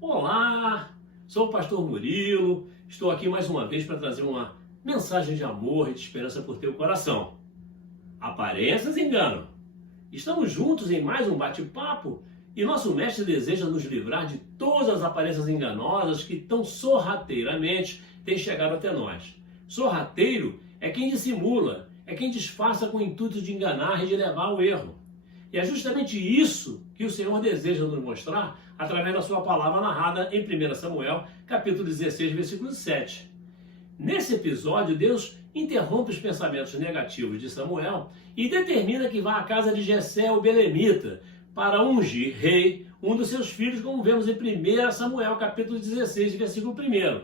Olá, sou o pastor Murilo, estou aqui mais uma vez para trazer uma mensagem de amor e de esperança por teu coração. Aparências enganam. Estamos juntos em mais um bate-papo e nosso mestre deseja nos livrar de todas as aparências enganosas que tão sorrateiramente têm chegado até nós. Sorrateiro é quem dissimula, é quem disfarça com o intuito de enganar e de levar ao erro. E é justamente isso que o Senhor deseja nos mostrar através da sua palavra narrada em 1 Samuel, capítulo 16, versículo 7. Nesse episódio, Deus interrompe os pensamentos negativos de Samuel e determina que vá à casa de Jessé, o belemita, para ungir rei um dos seus filhos, como vemos em 1 Samuel, capítulo 16, versículo 1.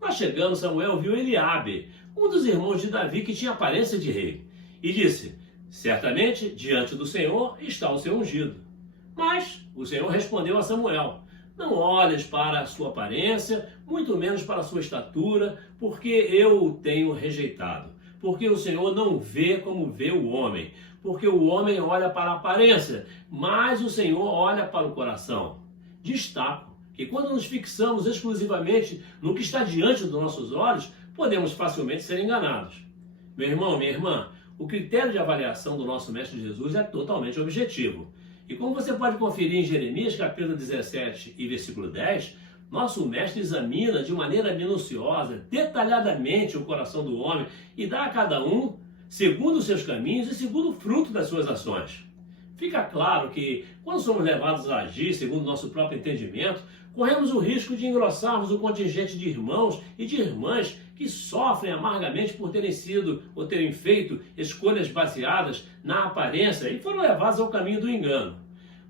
Lá chegando, Samuel viu Eliabe, um dos irmãos de Davi que tinha aparência de rei, e disse: certamente, diante do Senhor está o seu ungido. Mas o Senhor respondeu a Samuel: não olhes para a sua aparência, muito menos para a sua estatura, porque eu o tenho rejeitado. Porque o Senhor não vê como vê o homem. Porque o homem olha para a aparência, mas o Senhor olha para o coração. Destaco que quando nos fixamos exclusivamente no que está diante dos nossos olhos, podemos facilmente ser enganados. Meu irmão, minha irmã, o critério de avaliação do nosso Mestre Jesus é totalmente objetivo. E como você pode conferir em Jeremias capítulo 17 e versículo 10, nosso Mestre examina de maneira minuciosa, detalhadamente o coração do homem e dá a cada um segundo os seus caminhos e segundo o fruto das suas ações. Fica claro que, quando somos levados a agir segundo o nosso próprio entendimento, corremos o risco de engrossarmos o contingente de irmãos e de irmãs que sofrem amargamente por terem sido ou terem feito escolhas baseadas na aparência e foram levados ao caminho do engano.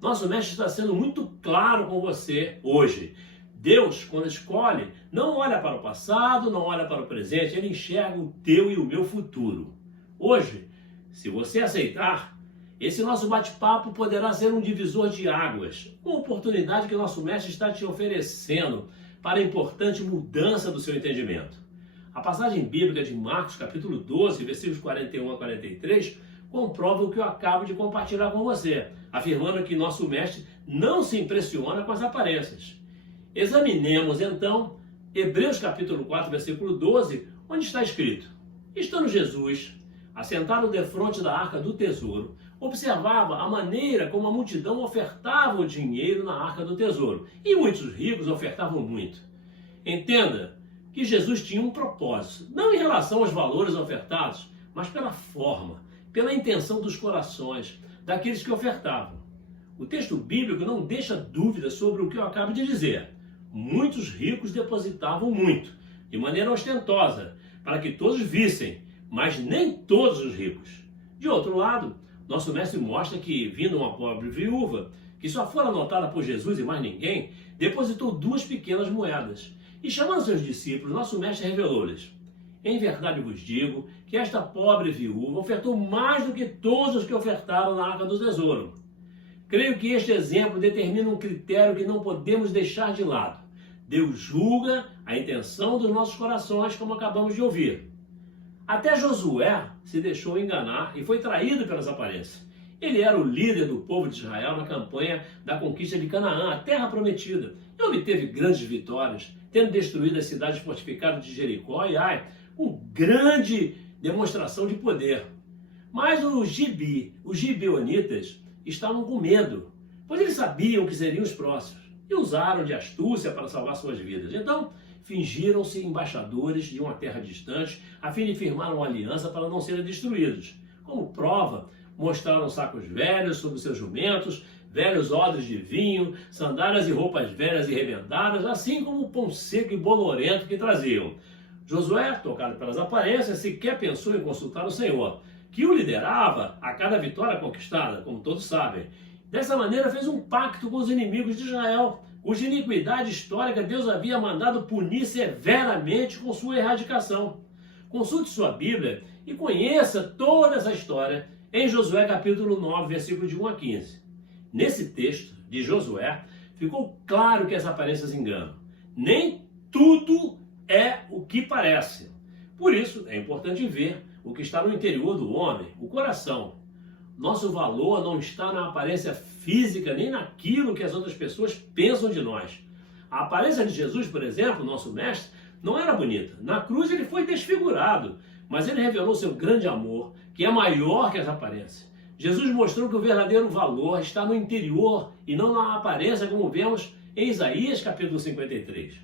Nosso mestre está sendo muito claro com você hoje. Deus, quando escolhe, não olha para o passado, não olha para o presente, ele enxerga o teu e o meu futuro. Hoje, se você aceitar, esse nosso bate-papo poderá ser um divisor de águas, uma oportunidade que o nosso mestre está te oferecendo para a importante mudança do seu entendimento. A passagem bíblica de Marcos, capítulo 12, versículos 41 a 43, comprova o que eu acabo de compartilhar com você, afirmando que nosso mestre não se impressiona com as aparências. Examinemos, então, Hebreus, capítulo 4, versículo 12, onde está escrito: estando Jesus assentado defronte da arca do tesouro, observava a maneira como a multidão ofertava o dinheiro na arca do tesouro, e muitos ricos ofertavam muito. Entenda que Jesus tinha um propósito, não em relação aos valores ofertados, mas pela forma, pela intenção dos corações daqueles que ofertavam. O texto bíblico não deixa dúvida sobre o que eu acabo de dizer. Muitos ricos depositavam muito, de maneira ostentosa, para que todos vissem, mas nem todos os ricos. De outro lado, nosso mestre mostra que, vindo uma pobre viúva, que só fora notada por Jesus e mais ninguém, depositou 2 pequenas moedas. E chamando seus discípulos, nosso mestre revelou-lhes: em verdade vos digo que esta pobre viúva ofertou mais do que todos os que ofertaram na arca do tesouro. Creio que este exemplo determina um critério que não podemos deixar de lado. Deus julga a intenção dos nossos corações, como acabamos de ouvir. Até Josué se deixou enganar e foi traído pelas aparências. Ele era o líder do povo de Israel na campanha da conquista de Canaã, a terra prometida, e obteve grandes vitórias, tendo destruído as cidades fortificadas de Jericó e Ai, com grande demonstração de poder. Mas os gibeonitas estavam com medo, pois eles sabiam que seriam os próximos, e usaram de astúcia para salvar suas vidas. Então, fingiram-se embaixadores de uma terra distante, a fim de firmar uma aliança para não serem destruídos. Como prova, mostraram sacos velhos sobre seus jumentos, velhos odres de vinho, sandálias e roupas velhas e remendadas, assim como o pão seco e bolorento que traziam. Josué, tocado pelas aparências, sequer pensou em consultar o Senhor, que o liderava a cada vitória conquistada, como todos sabem. Dessa maneira fez um pacto com os inimigos de Israel, cuja iniquidade histórica Deus havia mandado punir severamente com sua erradicação. Consulte sua Bíblia e conheça toda essa história em Josué capítulo 9, versículo de 1 a 15. Nesse texto de Josué, ficou claro que as aparências enganam. Nem tudo é o que parece. Por isso, é importante ver o que está no interior do homem, o coração. Nosso valor não está na aparência física, nem naquilo que as outras pessoas pensam de nós, A aparência de Jesus, por exemplo, nosso mestre, não era bonita. Na cruz ele foi desfigurado, mas ele revelou seu grande amor, que é maior que as aparências. Jesus mostrou que o verdadeiro valor está no interior e não na aparência, como vemos em Isaías capítulo 53.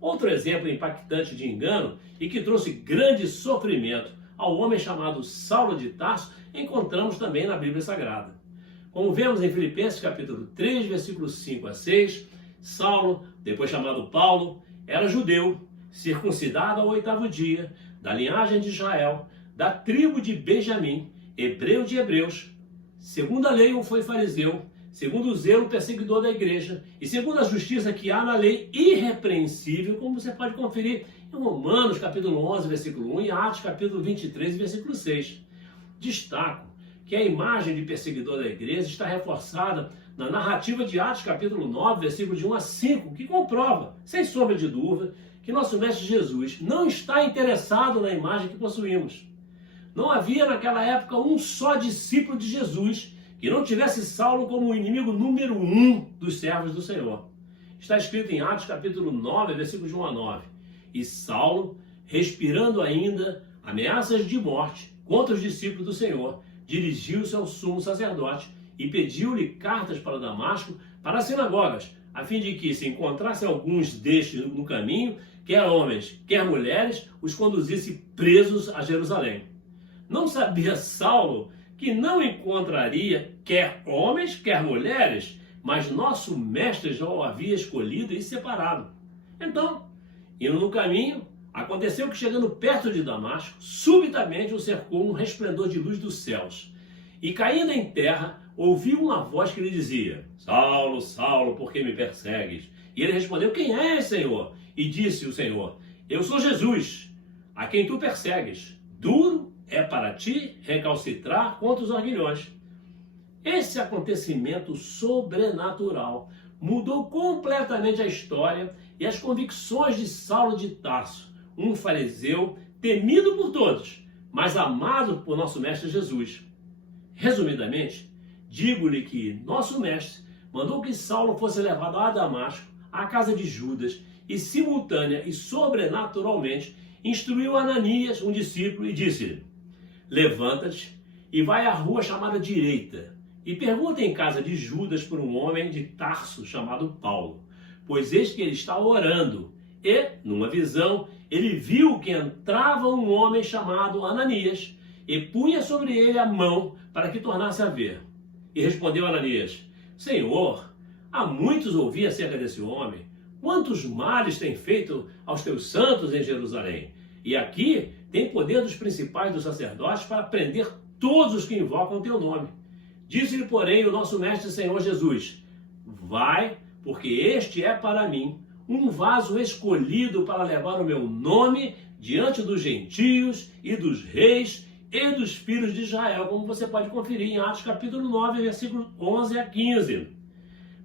Outro exemplo impactante de engano e que trouxe grande sofrimento ao homem chamado Saulo de Tarso, encontramos também na Bíblia Sagrada. Como vemos em Filipenses capítulo 3, versículos 5 a 6, Saulo, depois chamado Paulo, era judeu, circuncidado ao 8º dia, da linhagem de Israel, da tribo de Benjamim, hebreu de hebreus. Segundo a lei, foi fariseu, segundo o zelo, perseguidor da igreja, e segundo a justiça que há na lei, irrepreensível, como você pode conferir em Romanos capítulo 11, versículo 1 e Atos capítulo 23, versículo 6. Destaco que a imagem de perseguidor da igreja está reforçada na narrativa de Atos capítulo 9, versículos de 1 a 5, que comprova, sem sombra de dúvida, que nosso Mestre Jesus não está interessado na imagem que possuímos. Não havia naquela época um só discípulo de Jesus que não tivesse Saulo como o inimigo número 1 dos servos do Senhor. Está escrito em Atos capítulo 9, versículos de 1 a 9. E Saulo, respirando ainda ameaças de morte contra os discípulos do Senhor, dirigiu-se ao sumo sacerdote e pediu-lhe cartas para Damasco, para as sinagogas, a fim de que, se encontrasse alguns destes no caminho, quer homens, quer mulheres, os conduzisse presos a Jerusalém. Não sabia Saulo que não encontraria quer homens, quer mulheres, mas nosso mestre já o havia escolhido e separado. Então, indo no caminho, aconteceu que, chegando perto de Damasco, subitamente o cercou um resplendor de luz dos céus. E caindo em terra, ouviu uma voz que lhe dizia: Saulo, Saulo, por que me persegues? E ele respondeu: Quem és, Senhor? E disse o Senhor: Eu sou Jesus, a quem tu persegues. Duro é para ti recalcitrar contra os arguilhões. Esse acontecimento sobrenatural mudou completamente a história e as convicções de Saulo de Tarso, um fariseu temido por todos, mas amado por nosso Mestre Jesus. Resumidamente, digo-lhe que nosso Mestre mandou que Saulo fosse levado a Damasco, à casa de Judas, e simultânea e sobrenaturalmente instruiu Ananias, um discípulo, e disse-lhe: Levanta-te e vai à rua chamada Direita, e pergunta em casa de Judas por um homem de Tarso chamado Paulo, pois eis que ele está orando. E, numa visão, ele viu que entrava um homem chamado Ananias, e punha sobre ele a mão para que tornasse a ver. E respondeu Ananias: Senhor, há muitos ouvi acerca desse homem, quantos males tem feito aos teus santos em Jerusalém. E aqui tem poder dos principais dos sacerdotes para prender todos os que invocam o teu nome. Disse-lhe, porém, o nosso Mestre Senhor Jesus: Vai, porque este é para mim um vaso escolhido para levar o meu nome diante dos gentios e dos reis e dos filhos de Israel, como você pode conferir em Atos capítulo 9, versículos 11 a 15.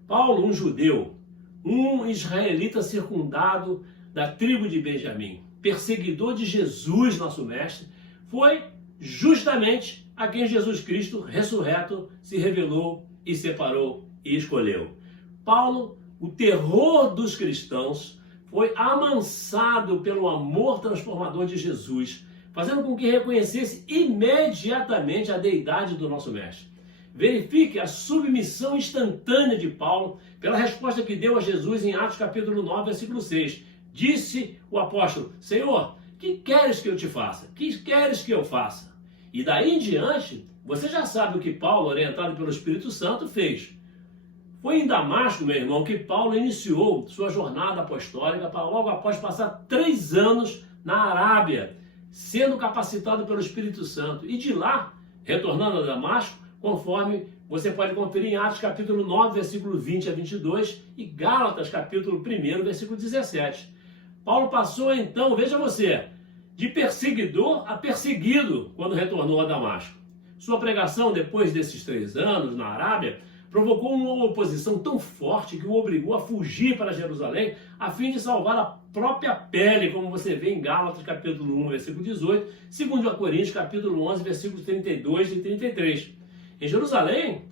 Paulo, um judeu, um israelita circundado da tribo de Benjamim, perseguidor de Jesus, nosso mestre, foi justamente a quem Jesus Cristo, ressurreto, se revelou e separou e escolheu. Paulo, o terror dos cristãos, foi amansado pelo amor transformador de Jesus, fazendo com que reconhecesse imediatamente a deidade do nosso mestre. Verifique a submissão instantânea de Paulo pela resposta que deu a Jesus em Atos capítulo 9, versículo 6. Disse o apóstolo: Senhor, que queres que eu te faça? Que queres que eu faça? E daí em diante, você já sabe o que Paulo, orientado pelo Espírito Santo, fez. Foi em Damasco, meu irmão, que Paulo iniciou sua jornada apostólica para logo após passar 3 anos na Arábia, sendo capacitado pelo Espírito Santo. E de lá, retornando a Damasco, conforme você pode conferir em Atos capítulo 9, versículo 20 a 22 e Gálatas capítulo 1, versículo 17. Paulo passou então, veja você, de perseguidor a perseguido quando retornou a Damasco. Sua pregação, depois desses 3 anos na Arábia, provocou uma oposição tão forte que o obrigou a fugir para Jerusalém a fim de salvar a própria pele, como você vê em Gálatas capítulo 1, versículo 18, segundo a Coríntios capítulo 11, versículos 32 e 33. Em Jerusalém,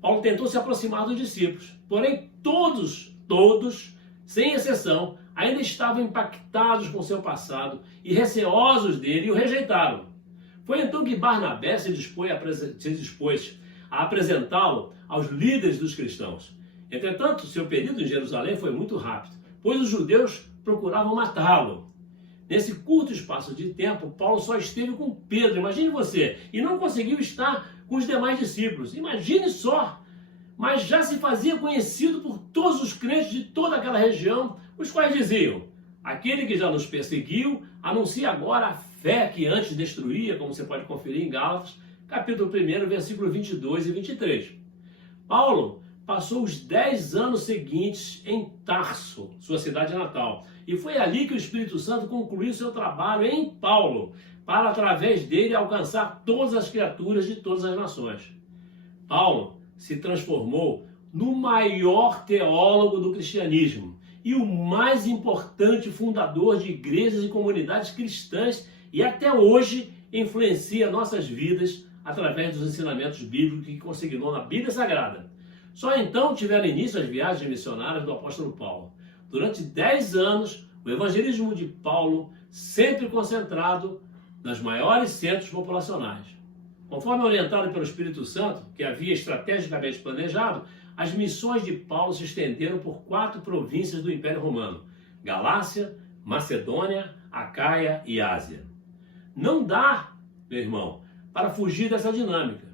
Paulo tentou se aproximar dos discípulos, porém todos sem exceção, ainda estavam impactados com seu passado e receosos dele e o rejeitaram. Foi então que Barnabé se dispôs a apresentá-lo aos líderes dos cristãos. Entretanto, seu período em Jerusalém foi muito rápido, pois os judeus procuravam matá-lo. Nesse curto espaço de tempo, Paulo só esteve com Pedro, imagine você, e não conseguiu estar com os demais discípulos. Imagine só! Mas já se fazia conhecido por todos os crentes de toda aquela região, os quais diziam: aquele que já nos perseguiu, anuncia agora a fé que antes destruía, como você pode conferir em Gálatas, capítulo 1, versículo 22 e 23. Paulo passou os 10 anos seguintes em Tarso, sua cidade natal, e foi ali que o Espírito Santo concluiu seu trabalho em Paulo, para através dele alcançar todas as criaturas de todas as nações. Paulo se transformou no maior teólogo do cristianismo e o mais importante fundador de igrejas e comunidades cristãs, e até hoje influencia nossas vidas através dos ensinamentos bíblicos que consignou na Bíblia Sagrada. Só então tiveram início as viagens missionárias do apóstolo Paulo. Durante 10 anos, o evangelismo de Paulo sempre concentrado nos maiores centros populacionais. Conforme orientado pelo Espírito Santo, que havia estrategicamente planejado, as missões de Paulo se estenderam por 4 províncias do Império Romano: Galácia, Macedônia, Acaia e Ásia. Não dá, meu irmão, para fugir dessa dinâmica.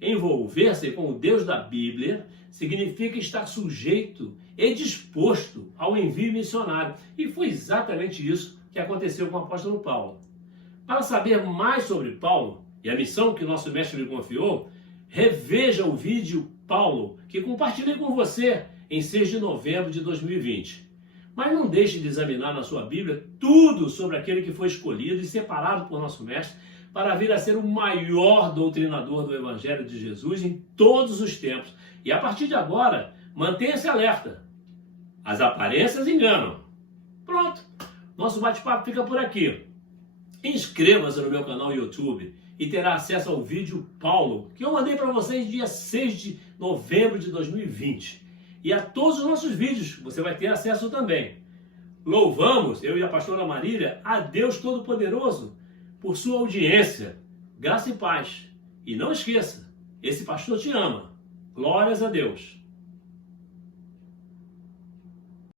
Envolver-se com o Deus da Bíblia significa estar sujeito e disposto ao envio missionário. E foi exatamente isso que aconteceu com o apóstolo Paulo. Para saber mais sobre Paulo e a missão que nosso mestre lhe confiou, reveja o vídeo Paulo, que compartilhei com você em 6 de novembro de 2020. Mas não deixe de examinar na sua Bíblia tudo sobre aquele que foi escolhido e separado por nosso mestre para vir a ser o maior doutrinador do Evangelho de Jesus em todos os tempos. E a partir de agora, mantenha-se alerta. As aparências enganam. Pronto, nosso bate-papo fica por aqui. Inscreva-se no meu canal YouTube e terá acesso ao vídeo Paulo, que eu mandei para vocês dia 6 de novembro de 2020. E a todos os nossos vídeos você vai ter acesso também. Louvamos, eu e a pastora Marília, a Deus Todo-Poderoso por sua audiência. Graça e paz. E não esqueça, esse pastor te ama. Glórias a Deus.